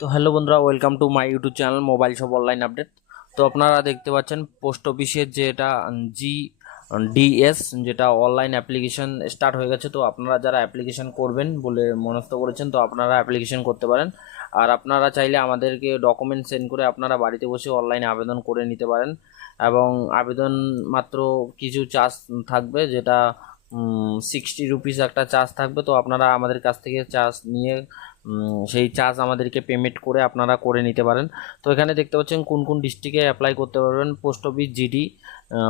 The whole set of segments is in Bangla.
তো হ্যালো বন্ধুরা welcome to my YouTube channel mobile shop online update তো আপনারা দেখতে পাচ্ছেন পোস্ট অফিসের যেটা জি ডিএস যেটা অনলাইন অ্যাপ্লিকেশন স্টার্ট হয়ে গেছে। তো আপনারা যারা অ্যাপ্লিকেশন করবেন বলে মনস্থ করেছেন, তো আপনারা অ্যাপ্লিকেশন করতে পারেন। আর আপনারা চাইলে আমাদেরকে ডকুমেন্ট সেন্ড করে আপনারা বাড়িতে বসে অনলাইনে আবেদন করে নিতে পারেন। এবং আবেদন মাত্র কিছু চার্জ থাকবে, যেটা সিক্সটি রুপিস একটা চার্জ থাকবে। তো আপনারা আমাদের কাছ থেকে চার্জ নিয়ে সেই চার্জ আমাদেরকে পেমেন্ট করে আপনারা করে নিতে পারেন। তো এখানে দেখতে পাচ্ছেন কোন কোন ডিস্ট্রিক্টে অ্যাপ্লাই করতে পারবেন। Post office GD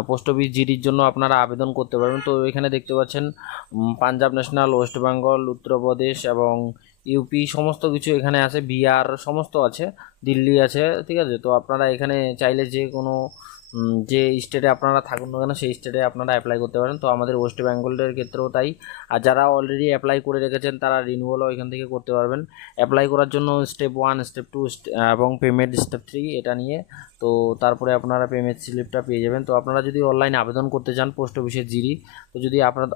post office জিডির জন্য আপনারা আবেদন করতে পারবেন। তো এখানে দেখতে পাচ্ছেন পাঞ্জাব ন্যাশনাল ওয়েস্ট বেঙ্গল উত্তরপ্রদেশ এবং ইউপি সমস্ত কিছু এখানে আছে। বিহার সমস্ত আছে দিল্লি আছে, ঠিক আছে? তো আপনারা এখানে চাইলে যে কোনো যে স্টেটে আপনারা থাকুন না কেন, সেই স্টেটে আপনারা অ্যাপ্লাই করতে পারেন। তো আমাদের ওয়েস্ট বেঙ্গলের ক্ষেত্রেও তাই। আর যারা অলরেডি অ্যাপ্লাই করে রেখেছেন, তারা রিনিউয়ালও এখান থেকে করতে পারবেন। অ্যাপ্লাই করার জন্য স্টেপ ওয়ান স্টেপ টু এবং পেমেন্ট স্টেপ থ্রি এটা নিয়ে। তো তারপরে আপনারা পেমেন্ট স্লিপটা পেয়ে যাবেন। তো আপনারা যদি অনলাইন আবেদন করতে চান পোস্ট অফিসের জিডি তো যদি আপনার,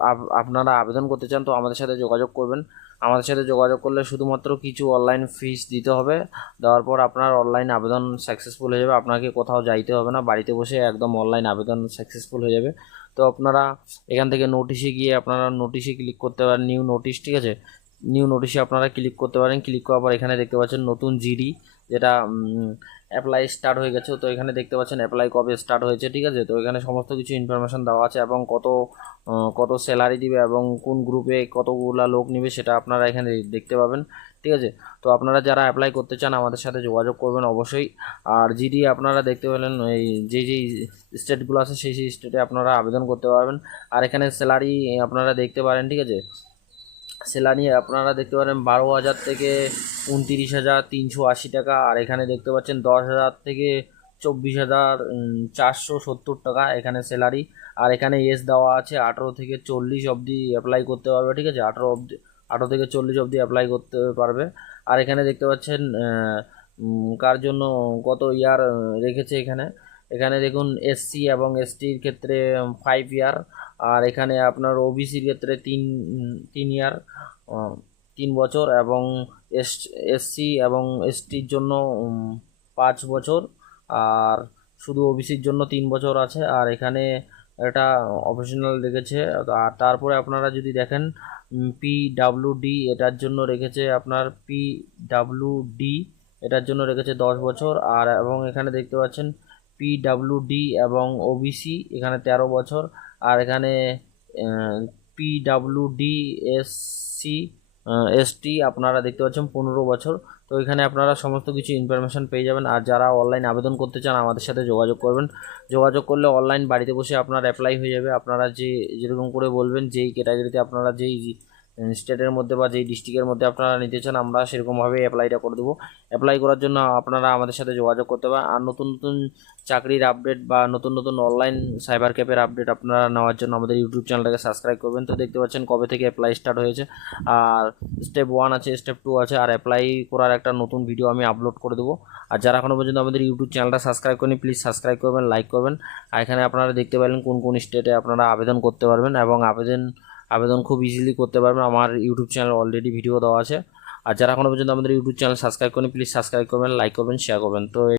আপনারা আবেদন করতে চান, তো আমাদের সাথে যোগাযোগ করবেন। আমাদের সাথে যোগাযোগ করলে শুধুমাত্র কিছু অনলাইন ফিস দিতে হবে। দেওয়ার পর আপনার অনলাইন আবেদন সাকসেসফুল হয়ে যাবে। আপনাকে কোথাও যাইতে হবে না, বাড়িতে বসে একদম অনলাইন আবেদন সাকসেসফুল হয়ে যাবে। তো আপনারা এখান থেকে নোটিশে গিয়ে আপনারা নোটিশে ক্লিক করতে পারেন নিউ নোটিশ ঠিক আছে? নিউ নোটিশে আপনারা ক্লিক করতে পারেন। ক্লিক করার পর এখানে দেখতে পাচ্ছেন নতুন জিডি যেটা অ্যাপ্লাই স্টার্ট হয়ে গেছে। তো এখানে দেখতে পাচ্ছেন অ্যাপ্লাই কবে স্টার্ট হয়েছে, ঠিক আছে? তো এখানে সমস্ত কিছু ইনফরমেশন দেওয়া আছে এবং কত কত স্যালারি দিবে এবং কোন গ্রুপে কতগুলা লোক নিবে সেটা আপনারা এখানে দেখতে পাবেন, ঠিক আছে? তো আপনারা যারা অ্যাপ্লাই করতে চান আমাদের সাথে যোগাযোগ করবেন অবশ্যই। আর জিডি আপনারা দেখতে পেলেন, এই যে যে স্টেটগুলো আছে সেই সেই স্টেটে আপনারা আবেদন করতে পারবেন। আর এখানে স্যালারি আপনারা দেখতে পারেন, ঠিক আছে? স্যালারি আপনারা দেখতে পারেন বারো হাজার থেকে উনতিরিশ হাজার তিনশো আশি টাকা, আর এখানে দেখতে পাচ্ছেন দশ হাজার থেকে চব্বিশ হাজার চারশো সত্তর টাকা এখানে স্যালারি আর এখানে এস দেওয়া আছে, আঠেরো থেকে চল্লিশ অবধি অ্যাপ্লাই করতে পারবে, ঠিক আছে? আঠেরো অবধি, আঠেরো থেকে চল্লিশ অবধি অ্যাপ্লাই করতে পারবে। আর এখানে দেখতে পাচ্ছেন কার জন্য কত ইয়ার রেখেছে এখানে? এখানে দেখুন এসসি এবং এসটির ক্ষেত্রে ফাইভ ইয়ার আর এখানে আপনার ওবিসির ক্ষেত্রে তিন তিন ইয়ার তিন বছর এবং এস এসসি এবং এসটির জন্য পাঁচ বছর, আর শুধু ওবিসির জন্য তিন বছর আছে, আর এখানে এটা অপশনাল রেখেছে, আর তারপরে আপনারা যদি দেখেন পি ডি এটার জন্য রেখেছে আপনার পি ডি এটার জন্য রেখেছে দশ বছর, আর এবং এখানে দেখতে পাচ্ছেন পি ডাব্লু ডি এবং ওবিসি এখানে তেরো বছর। আর এখানে P W D S C ST আপনারা দেখতে পাচ্ছেন পনেরো বছর। তো এখানে আপনারা সমস্ত কিছু ইনফরমেশন পেয়ে যাবেন। আর যারা অনলাইন আবেদন করতে চান, আমাদের সাথে যোগাযোগ করবেন। যোগাযোগ করলে অনলাইন বাড়িতে বসে আপনার অ্যাপ্লাই হয়ে যাবে। আপনারা যে, যেরকম করে বলবেন, যেই ক্যাটাগরিতে আপনারা যেই স্টেটের মধ্যে বা যেই ডিস্ট্রিক্টের মধ্যে আপনারা নিতে চান, আমরা সেরকমভাবে অ্যাপ্লাইটা করে দেবো। অ্যাপ্লাই করার জন্য আপনারা আমাদের সাথে যোগাযোগ করতে পারেন। আর নতুন নতুন চাকরির আপডেট বা নতুন নতুন অনলাইন সাইবার ক্যাপের আপডেট আপনারা নেওয়ার জন্য আমাদের ইউটিউব চ্যানেলটাকে সাবস্ক্রাইব করবেন। তো দেখতে পাচ্ছেন কবে থেকে অ্যাপ্লাই স্টার্ট হয়েছে। আর স্টেপ ওয়ান আছে স্টেপ টু আছে। আর অ্যাপ্লাই করার একটা নতুন ভিডিও আমি আপলোড করে দেবো। আর যারা এখনও পর্যন্ত আমাদের ইউটিউব চ্যানেলটা সাবস্ক্রাইব করেনি প্লিজ সাবস্ক্রাইব করবেন লাইক করবেন। আর এখানে আপনারা দেখতে পেলেন কোন কোন স্টেটে আপনারা আবেদন করতে পারবেন। এবং আবেদন আবেদন খুব ইজিলি করতে পারবেন আমার ইউটিউব চ্যানেল অলরেডি ভিডিও দেওয়া আছে। আর যারা এখনও পর্যন্ত আমাদের ইউটিউব চ্যানেল সাবস্ক্রাইব করেন প্লিজ সাবস্ক্রাইব করবেন লাইক করবেন শেয়ার করবেন। তো